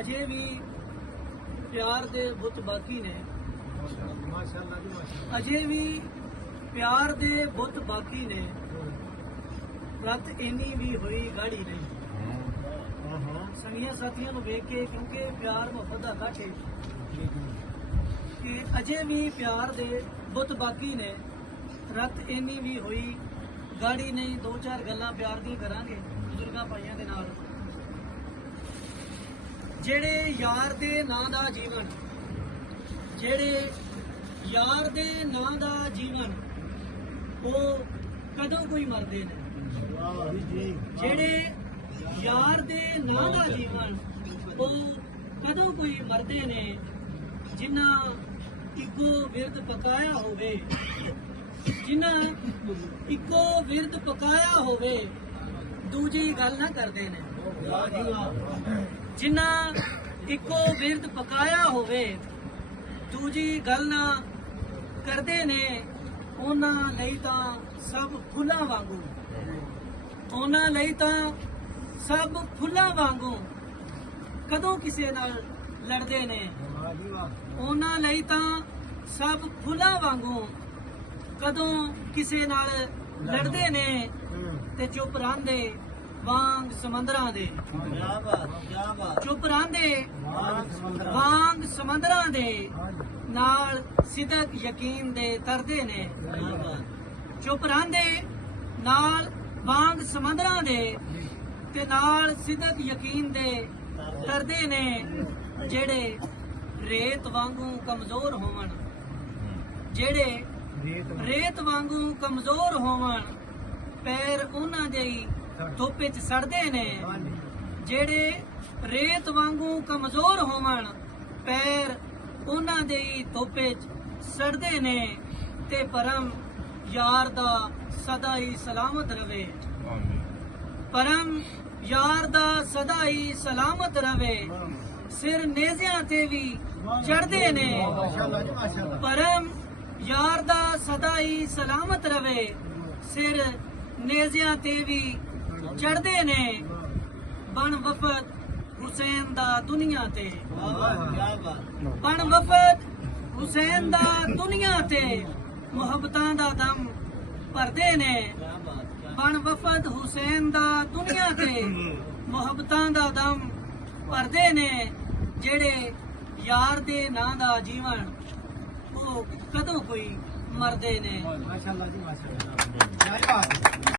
ਅਜੇ ਵੀ ਪਿਆਰ ਦੇ ਬੁੱਤ ਬਾਕੀ ਨੇ। ਮਾਸ਼ਾਅੱਲਾ ਜੀ ਮਾਸ਼ਾਅੱਲਾ। ਅਜੇ ਵੀ ਪਿਆਰ ਦੇ ਬੁੱਤ ਬਾਕੀ ਨੇ। ਰੱਤ ਇੰਨੀ ਵੀ ਹੋਈ ਗਾੜੀ ਨਹੀਂ। ਸੰਗੀਆਂ ਸਾਥੀਆਂ ਨੂੰ ਵੇਖ ਕੇ, ਕਿਉਂਕਿ ਪਿਆਰ ਮੁਹੱਬਤ ਦਾ ਇਕੱਠ ਹੈ ਕਿ ਅਜੇ ਵੀ ਪਿਆਰ ਦੇ ਬੁੱਤ ਬਾਕੀ ਨੇ। ਰੱਤ ਇੰਨੀ ਵੀ ਹੋਈ ਗਾੜੀ ਨਹੀਂ। ਦੋ ਚਾਰ ਗੱਲਾਂ ਪਿਆਰ ਦੀਆਂ ਕਰਾਂਗੇ ਬਜ਼ੁਰਗਾਂ ਭਾਈਆਂ ਦੇ ਨਾਲ। ਜਿਹੜੇ ਯਾਰ ਦੇ ਨਾਂ ਦਾ ਜੀਵਨ, ਜਿਹੜੇ ਯਾਰ ਦੇ ਨਾਂ ਦਾ ਜੀਵਨ, ਉਹ ਕਦੋਂ ਕੋਈ ਮਰਦੇ ਨੇ। ਜਿਹੜੇ ਯਾਰ ਦੇ ਨਾਂ ਦਾ ਜੀਵਨ, ਉਹ ਕਦੋਂ ਕੋਈ ਮਰਦੇ ਨੇ। ਜਿਨ੍ਹਾਂ ਇੱਕੋ ਵਿਰਦ ਪਕਾਇਆ ਹੋਵੇ, ਜਿਨ੍ਹਾਂ ਇੱਕੋ ਵਿਰਦ ਪਕਾਇਆ ਹੋਵੇ, ਦੂਜੀ ਗੱਲ ਨਾ ਕਰਦੇ ਨੇ। ਜਿਨ੍ਹਾਂ ਇੱਕੋ ਵਿਰਦ ਪਕਾਇਆ ਹੋਵੇ, ਦੂਜੀ ਗੱਲ ਨਾ ਕਰਦੇ ਨੇ। ਉਹਨਾਂ ਲਈ ਤਾਂ ਸਭ ਫੁੱਲਾਂ ਵਾਂਗੂ, ਉਹਨਾਂ ਲਈ ਤਾਂ ਸਭ ਫੁੱਲਾਂ ਵਾਂਗੂ ਕਦੋਂ ਕਿਸੇ ਨਾਲ ਲੜਦੇ ਨੇ। ਉਹਨਾਂ ਲਈ ਤਾਂ ਸਭ ਫੁੱਲਾਂ ਵਾਂਗੂ ਕਦੋਂ ਕਿਸੇ ਨਾਲ ਲੜਦੇ ਨੇ। ਤੇ ਚੁੱਪ ਰਹਿੰਦੇ ਵਾਂਗ ਸਮੁੰਦਰਾਂ ਦੇ, ਚੁੱਪ ਰਹਿੰਦੇ ਵਾਂਗ ਸਮੁੰਦਰਾਂ ਦੇ, ਨਾਲ ਸਿਦਕ ਯਕੀਨ ਦੇ ਤਰਦੇ ਨੇ। ਚੁੱਪ ਰਹਿੰਦੇ ਨਾਲ ਵਾਂਗ ਸਮੁੰਦਰਾਂ ਦੇ, ਤੇ ਨਾਲ ਸਿਦਕ ਯਕੀਨ ਦੇ ਤਰਦੇ ਨੇ। ਜਿਹੜੇ ਰੇਤ ਵਾਂਗੂ ਕਮਜ਼ੋਰ ਹੋਵਣ, ਜਿਹੜੇ ਰੇਤ ਵਾਂਗੂ ਕਮਜ਼ੋਰ ਹੋਵਣ, ਪੈਰ ਉਹਨਾਂ ਦੇ ਧੁੱਪ ਵਿੱਚ ਸੜਦੇ ਨੇ। ਜਿਹੜੇ ਰੇਤ ਵਾਂਗੂ ਕਮਜ਼ੋਰ ਹੋਵਣ, ਪੈਰ ਉਹਨਾਂ ਦੇ ਧੁੱਪ ਵਿੱਚ ਸੜਦੇ ਨੇ। ਤੇ ਪਰਮ ਯਾਰ ਦਾ ਸਦਾ ਹੀ ਸਲਾਮਤ ਰਵੇ, ਪਰਮ ਯਾਰ ਦਾ ਸਦਾ ਹੀ ਸਲਾਮਤ ਰਵੇ। ਸਿਰ ਨੇਜ਼ਿਆਂ ਤੇ ਵੀ ਚੜਦੇ ਨੇ। ਪਰਮ ਯਾਰ ਦਾ ਸਦਾ ਹੀ ਸਲਾਮਤ ਰਵੇ। ਸਿਰ ਨੇਜ਼ਿਆਂ ਤੇ ਵੀ ਚੜਦੇ ਨੇ। ਬਣ ਵਫਦ ਹੁਸੈਨ ਦਾ ਦੁਨੀਆ ਤੇ, ਬਣ ਵਫਦ ਹੁਸੈਨ ਦਾ ਦੁਨੀਆ ਤੇ, ਮੁਹੱਬਤਾਂ ਦਾ ਦਮ ਭਰਦੇ ਨੇ। ਬਣ ਵਫਦ ਹੁਸੈਨ ਦਾ ਦੁਨੀਆ ਤੇ, ਮੁਹੱਬਤਾਂ ਦਾ ਦਮ ਭਰਦੇ ਨੇ। ਜਿਹੜੇ ਯਾਰ ਦੇ ਨਾਂ ਦਾ ਜੀਵਨ, ਉਹ ਕਦੋਂ ਕੋਈ ਮਰਦੇ ਨੇ। ਮਾਸ਼ਾਅੱਲਾ ਜੀ ਮਾਸ਼ਾਅੱਲਾ।